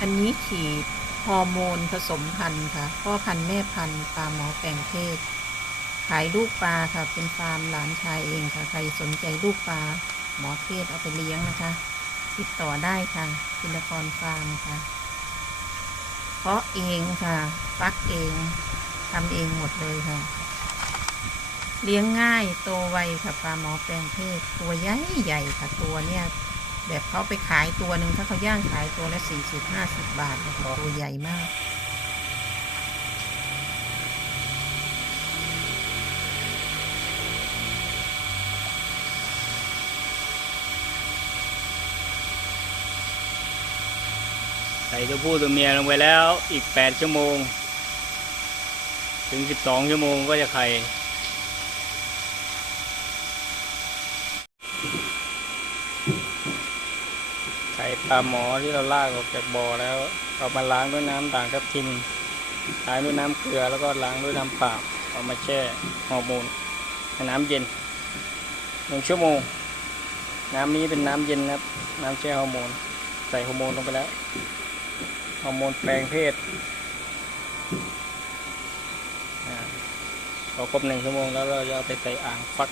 อันนี้ฉีดฮอร์โมนผสมพันธุ์ค่ะ พ่อพันธุ์แม่พันธุ์ปลาหมอแปลงเพศ ขายลูกปลาค่ะ เป็นฟาร์มหลานชายเองค่ะ ใครสนใจลูกปลาหมอเทศเอาไปเลี้ยงนะคะ ติดต่อได้ค่ะพินครฟาร์มค่ะ เพราะเองค่ะ ฟักเองทำเองหมดเลยค่ะ เลี้ยงง่ายโตไวค่ะปลาหมอแปลงเพศ ตัวใหญ่ใหญ่ค่ะตัวเนี่ย แบบเขาไปขายตัวหนึ่งถ้าเขาย่างขายตัวละสี่สิบห้าสิบบาทนะคะตัวใหญ่มาก ใส่ตัวผู้ตัวเมียลงไปแล้วอีก 8 ชั่วโมง ถึง 12 ชั่วโมงก็จะไข่ ปลาหมอที่เราลากออกจากบ่อแล้วเอามาล้างด้วยน้ำด่างทับทิมล้างด้วยน้ำเกลือแล้วก็ล้างด้วยน้ำเปล่าเอามาแช่ฮอร์โมนในน้ำเย็นหนึ่งชั่วโมง น้ำนี้เป็นน้ำเย็นนะครับ น้ำแช่ฮอร์โมน ใส่ฮอร์โมนลงไปแล้วฮอร์โมนแปลงเพศพอครบหนึ่งชั่วโมงแล้วเราจะเอาไปใส่อ่างฟัก